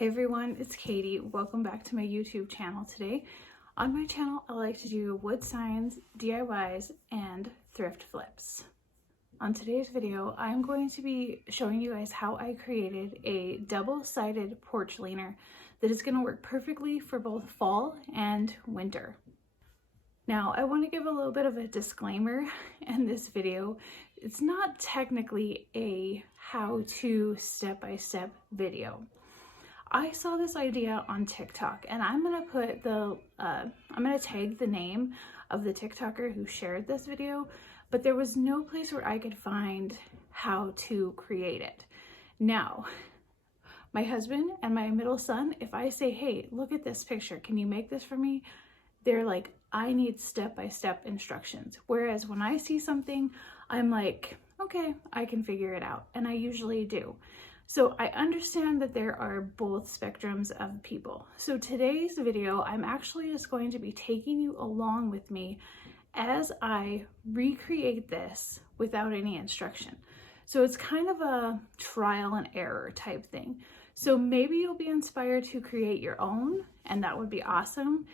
Hey everyone, it's Katie. Welcome back to my YouTube channel today. On my channel, I like to do wood signs, DIYs, and thrift flips. On today's video, I'm going to be showing you guys how I created a double-sided porch leaner that is going to work perfectly for both fall and winter. Now, I want to give a little bit of a disclaimer in this video. It's not technically a how-to step-by-step video. I saw this idea on TikTok, and I'm gonna put I'm gonna tag the name of the TikToker who shared this video, but there was no place where I could find how to create it. Now, my husband and my middle son, if I say, hey, look at this picture, can you make this for me? They're like, I need step-by-step instructions. Whereas when I see something, I'm like, okay, I can figure it out. And I usually do. So I understand that there are both spectrums of people. So today's video, I'm actually just going to be taking you along with me as I recreate this without any instruction. So it's kind of a trial and error type thing. So maybe you'll be inspired to create your own, and that would be awesome.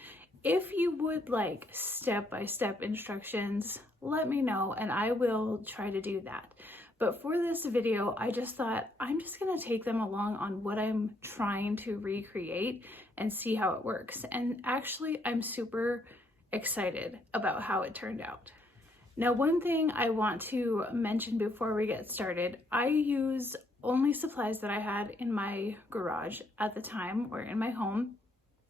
If you would like step-by-step instructions, let me know and I will try to do that. But for this video, I just thought I'm just gonna take them along on what I'm trying to recreate and see how it works. And actually, I'm super excited about how it turned out. Now, one thing I want to mention before we get started, I used only supplies that I had in my garage at the time or in my home.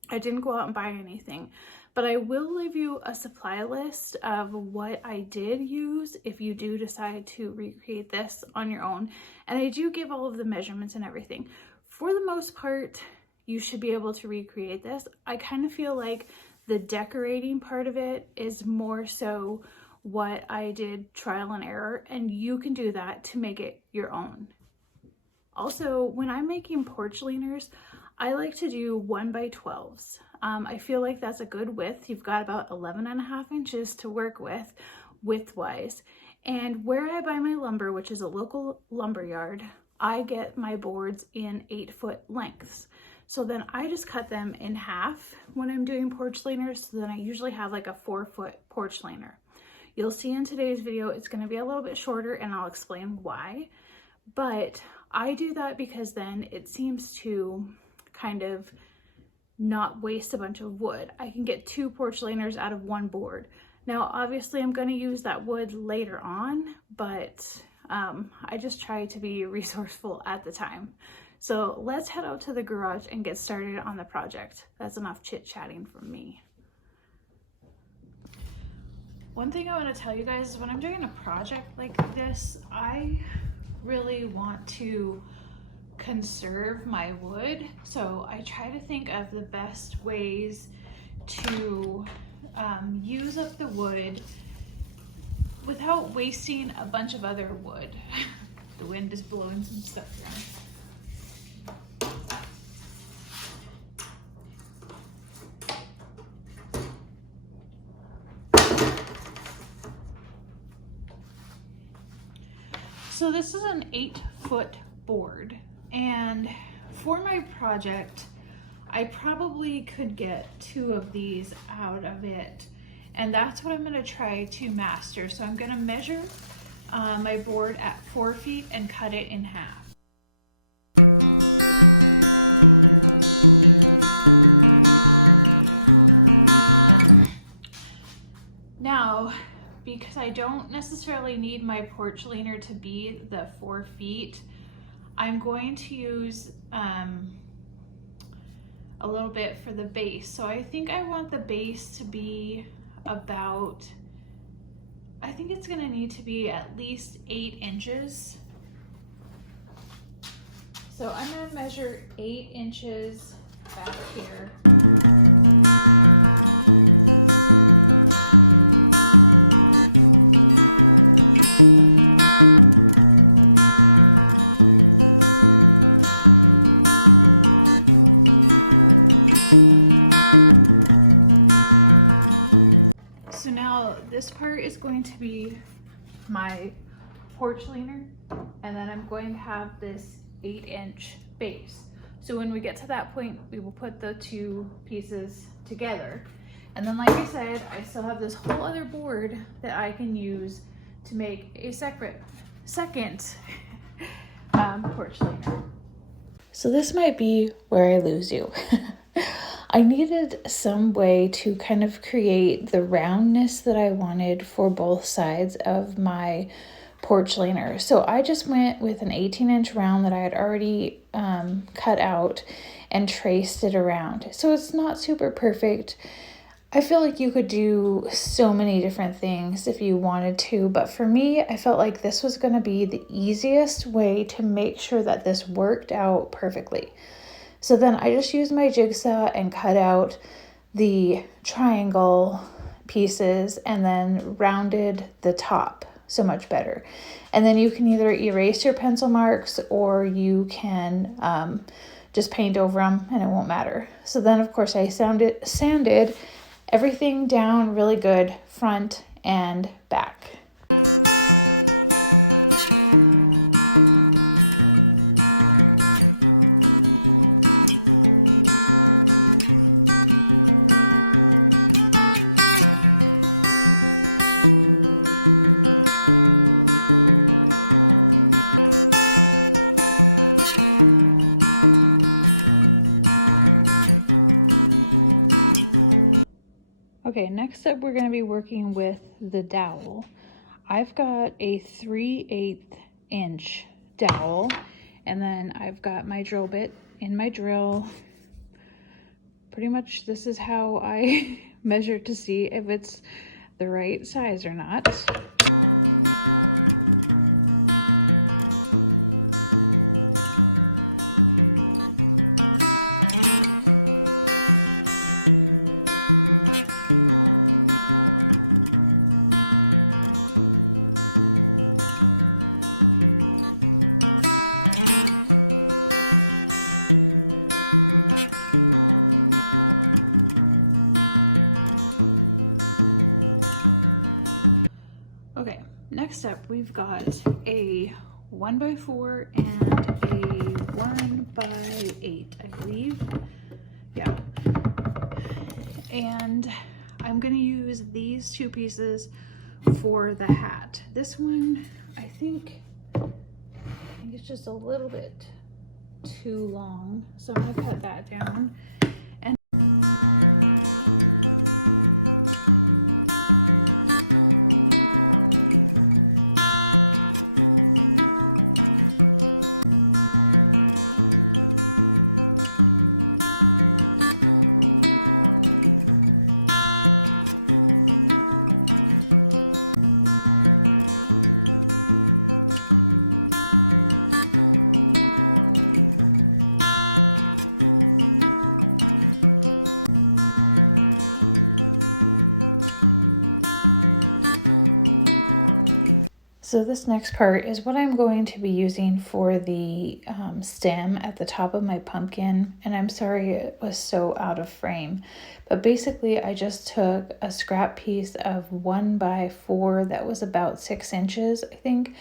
I didn't go out and buy anything, but I will leave you a supply list of what I did use if you do decide to recreate this on your own. And I do give all of the measurements and everything. For the most part, you should be able to recreate this. I kind of feel like the decorating part of it is more so what I did trial and error, and you can do that to make it your own. Also, when I'm making porch leaners, I like to do 1x12s. I feel like that's a good width. You've got about 11.5 inches to work with width-wise. And where I buy my lumber, which is a local lumber yard, I get my boards in 8-foot lengths. So then I just cut them in half when I'm doing porch leaners. So then I usually have like a 4-foot porch leaner. You'll see in today's video, it's gonna be a little bit shorter and I'll explain why. But I do that because then it seems to kind of not waste a bunch of wood. I can get 2 porch leaners out of 1 board. Now, obviously I'm going to use that wood later on, but I just try to be resourceful at the time. So let's head out to the garage and get started on the project. That's enough chit-chatting from me. One thing I want to tell you guys is when I'm doing a project like this, I really want to conserve my wood, so I try to think of the best ways to use up the wood without wasting a bunch of other wood. The wind is blowing some stuff around. So this is an 8-foot board. And for my project, I probably could get 2 of these out of it. And that's what I'm gonna try to master. So I'm gonna measure my board at 4 feet and cut it in half. Now, because I don't necessarily need my porch leaner to be the 4 feet, I'm going to use a little bit for the base. So I think I want the base to be about, I think it's gonna need to be at least 8 inches. So I'm gonna measure 8 inches back here. This part is going to be my porch leaner, and then I'm going to have this 8-inch base. So when we get to that point, we will put the two pieces together. And then like I said, I still have this whole other board that I can use to make a second porch liner. So this might be where I lose you. I needed some way to kind of create the roundness that I wanted for both sides of my porch liner. So I just went with an 18-inch round that I had already cut out and traced it around. So it's not super perfect. I feel like you could do so many different things if you wanted to, but for me, I felt like this was going to be the easiest way to make sure that this worked out perfectly. So then I just used my jigsaw and cut out the triangle pieces and then rounded the top so much better. And then you can either erase your pencil marks or you can just paint over them and it won't matter. So then of course I sanded everything down really good, front and back. Okay, next up we're going to be working with the dowel. I've got a 3/8 inch dowel, and then I've got my drill bit in my drill. Pretty much this is how I measure to see if it's the right size or not. Okay, next up we've got a 1x4 and a 1x8, I believe. Yeah. And I'm gonna use these two pieces for the hat. This one, I think it's just a little bit too long, so I'm gonna cut that down. So this next part is what I'm going to be using for the stem at the top of my pumpkin, and I'm sorry it was so out of frame, but basically I just took a scrap piece of 1x4 that was about 6 inches, I think,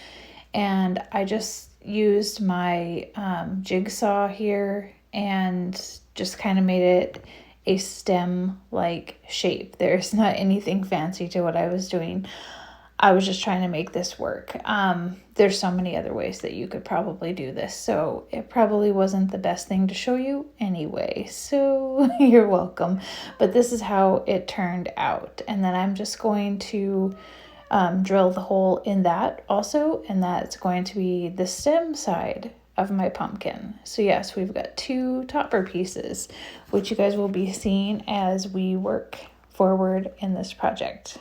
and I just used my jigsaw here and just kind of made it a stem-like shape. There's not anything fancy to what I was doing. I was just trying to make this work. There's so many other ways that you could probably do this, so it probably wasn't the best thing to show you anyway, so you're welcome. But this is how it turned out, and then I'm just going to drill the hole in that also, and that's going to be the stem side of my pumpkin. So yes, we've got two topper pieces, which you guys will be seeing as we work forward in this project.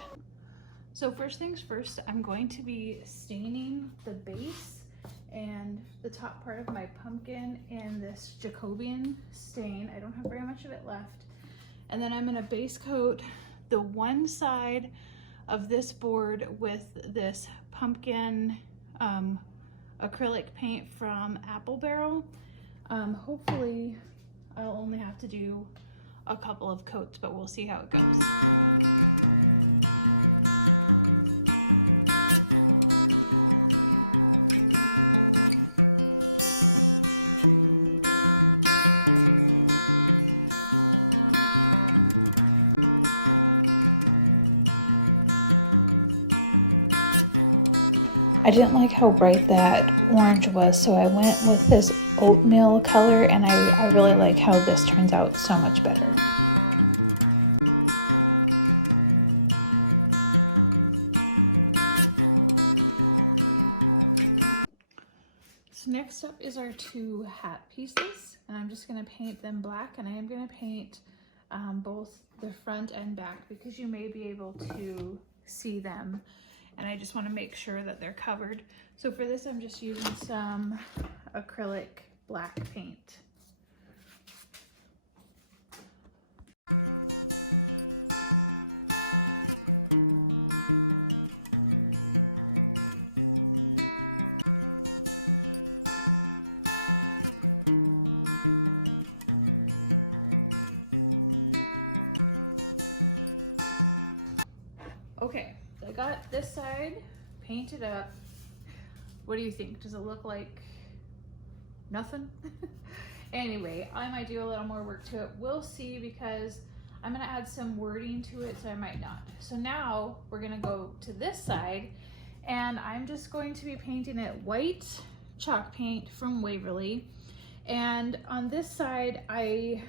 So first things first, I'm going to be staining the base and the top part of my pumpkin in this Jacobian stain. I don't have very much of it left. And then I'm going to base coat the one side of this board with this pumpkin acrylic paint from Apple Barrel. Hopefully I'll only have to do a couple of coats, but we'll see how it goes. didn't like how bright that orange was, so I went with this oatmeal color, and I really like how this turns out so much better. So next up is our two hat pieces, and I'm just going to paint them black, and I am going to paint both the front and back because you may be able to see them, and I just want to make sure that they're covered. So for this, I'm just using some acrylic black paint. Okay, so I got this side painted up. What do you think? Does it look like nothing? Anyway, I might do a little more work to it. We'll see, because I'm gonna add some wording to it, so I might not. So now we're gonna go to this side, and I'm just going to be painting it white chalk paint from Waverly. And on this side, I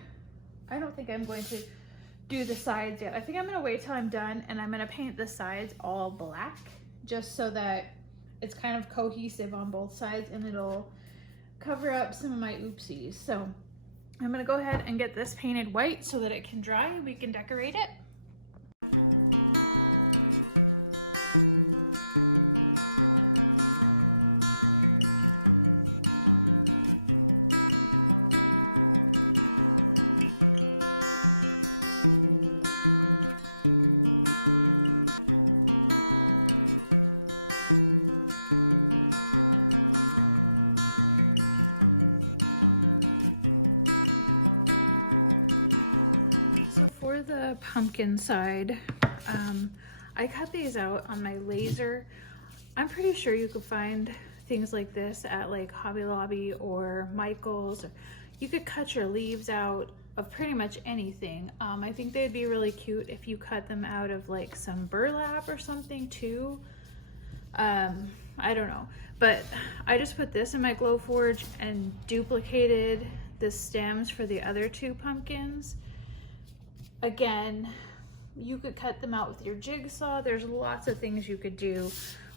don't think I'm going to do the sides yet. I think I'm gonna wait till I'm done, and I'm gonna paint the sides all black, just so that it's kind of cohesive on both sides, and it'll cover up some of my oopsies. So I'm gonna go ahead and get this painted white so that it can dry and we can decorate it. Pumpkin side, I cut these out on my laser. I'm pretty sure you could find things like this at like Hobby Lobby or Michael's. Or you could cut your leaves out of pretty much anything. I think they'd be really cute if you cut them out of like some burlap or something too. I don't know, but I just put this in my Glowforge and duplicated the stems for the other two pumpkins. Again, you could cut them out with your jigsaw. There's lots of things you could do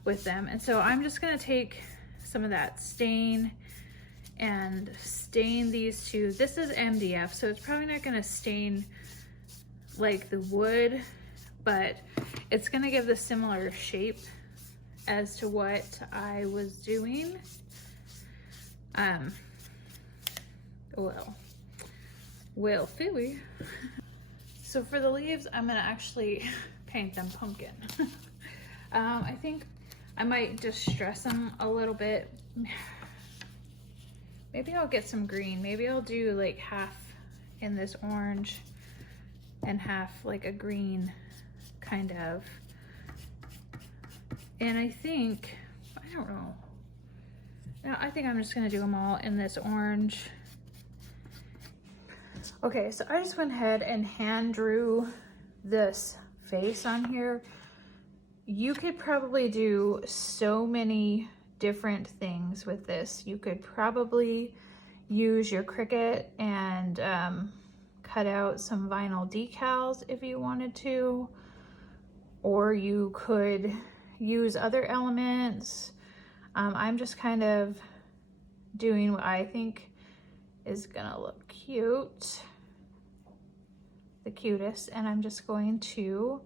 with them. And so I'm just gonna take some of that stain and stain these two. This is MDF, so it's probably not gonna stain like the wood, but it's gonna give the similar shape as to what I was doing. Well, Philly. So for the leaves, I'm gonna actually paint them pumpkin. I think I might just stress them a little bit. Maybe I'll get some green. Maybe I'll do like half in this orange and half like a green kind of. And I think, I don't know. No, I think I'm just gonna do them all in this orange. Okay, so I just went ahead and hand drew this face on here. You could probably do so many different things with this. You could probably use your Cricut and cut out some vinyl decals if you wanted to, or you could use other elements. I'm just kind of doing what I think is gonna look cute, the cutest, and I'm just going to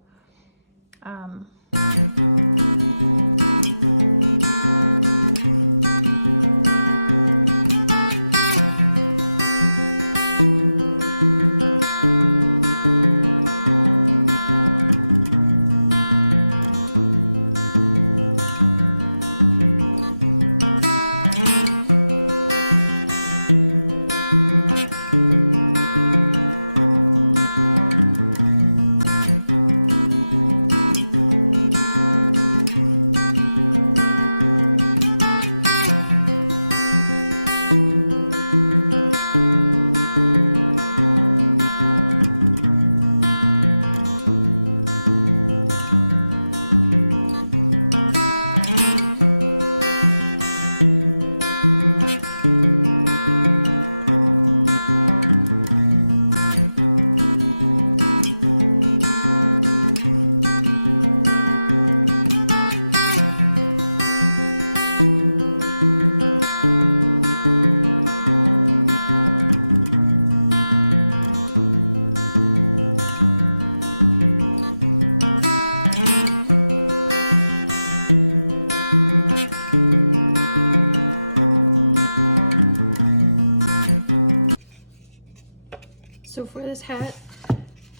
So for this hat,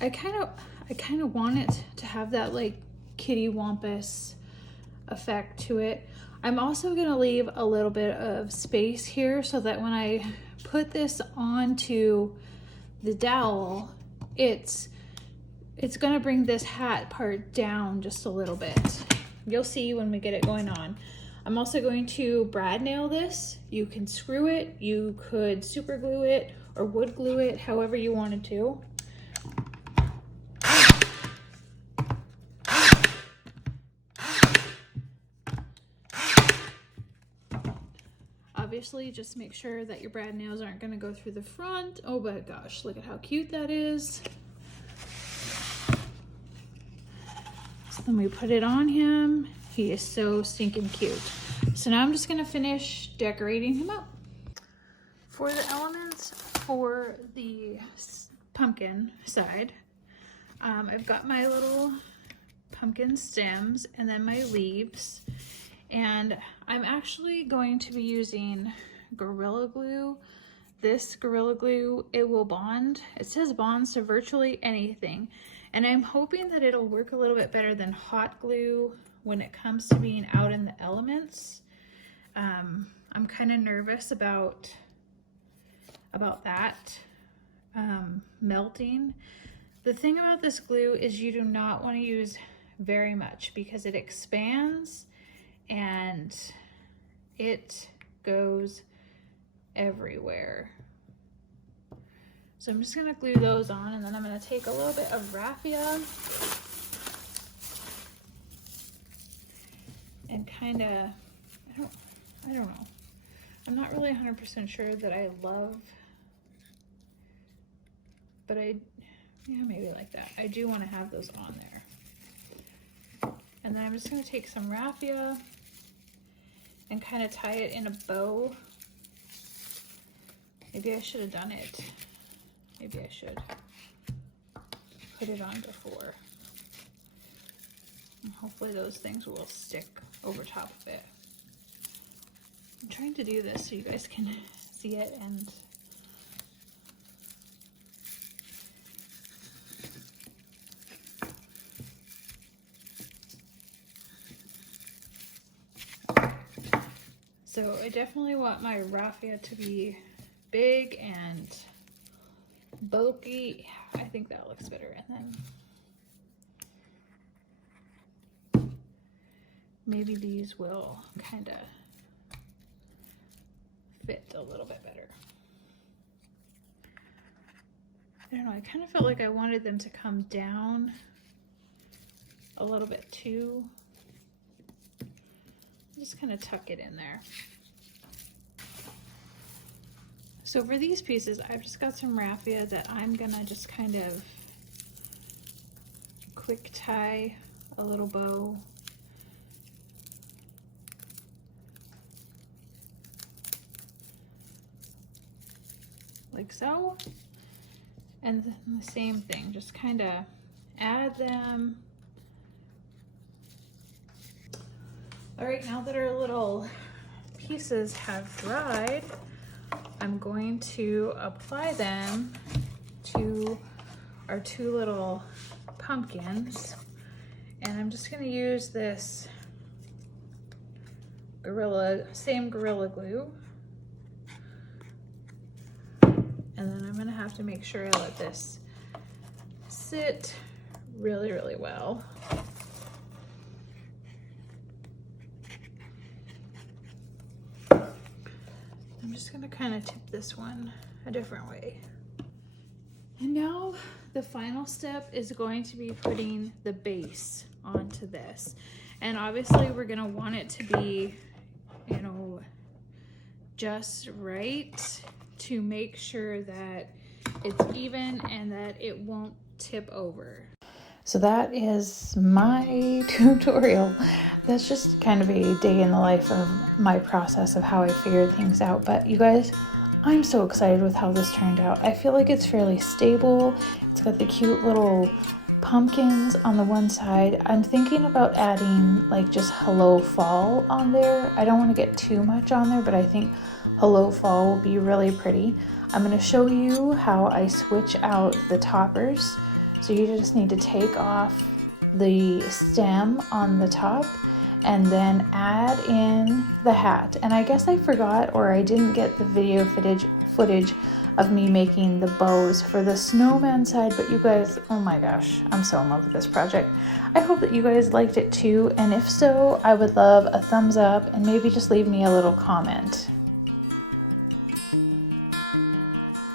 I kind of want it to have that like kitty wampus effect to it. I'm also gonna leave a little bit of space here so that when I put this onto the dowel, it's gonna bring this hat part down just a little bit. You'll see when we get it going on. I'm also going to brad nail this. You can screw it, you could super glue it or wood glue it, however you wanted to. Obviously, just make sure that your brad nails aren't going to go through the front. Oh my gosh, look at how cute that is. So then we put it on him. He is so stinking cute. So now I'm just going to finish decorating him up. For the elements for the pumpkin side, I've got my little pumpkin stems and then my leaves. And I'm actually going to be using Gorilla Glue. This Gorilla Glue, it will bond. It says bonds to virtually anything. And I'm hoping that it'll work a little bit better than hot glue when it comes to being out in the elements. I'm kind of nervous about that melting. The thing about this glue is you do not want to use very much because it expands and it goes everywhere. So I'm just gonna glue those on, and then I'm gonna take a little bit of raffia and kind of, I don't know. I'm not really 100% sure that I love, but yeah, maybe like that. I do want to have those on there. And then I'm just gonna take some raffia and kind of tie it in a bow. Maybe I should have done it. Maybe I should put it on before. And hopefully those things will stick over top of it. I'm trying to do this so you guys can see it and so I definitely want my raffia to be big and bulky. I think that looks better. And then maybe these will kind of fit a little bit better. I don't know, I kind of felt like I wanted them to come down a little bit too. Just kind of tuck it in there. So for these pieces, I've just got some raffia that I'm gonna just kind of quick tie a little bow. Like so. And then the same thing, just kind of add them. All right, now that our little pieces have dried, I'm going to apply them to our two little pumpkins. And I'm just gonna use this same Gorilla Glue. And then I'm gonna have to make sure that this sit really, really well. I'm just gonna kind of tip this one a different way. And now the final step is going to be putting the base onto this. And obviously we're gonna want it to be, you know, just right to make sure that it's even and that it won't tip over. So that is my tutorial. That's just kind of a day in the life of my process of how I figure things out. But you guys, I'm so excited with how this turned out. I feel like it's fairly stable. It's got the cute little pumpkins on the one side. I'm thinking about adding like just Hello Fall on there. I don't want to get too much on there, but I think Hello Fall will be really pretty. I'm going to show you how I switch out the toppers. So you just need to take off the stem on the top and then add in the hat. And I guess I forgot, or I didn't get the video footage of me making the bows for the snowman side, but you guys, oh my gosh, I'm so in love with this project. I hope that you guys liked it too, and if so, I would love a thumbs up and maybe just leave me a little comment.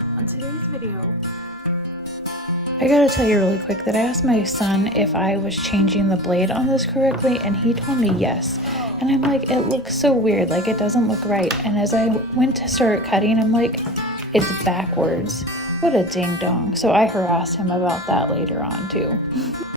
On today's video, I gotta tell you really quick that I asked my son if I was changing the blade on this correctly, and he told me yes. And I'm like, it looks so weird, like it doesn't look right. And as I went to start cutting, I'm like, it's backwards. What a ding dong. So I harassed him about that later on too.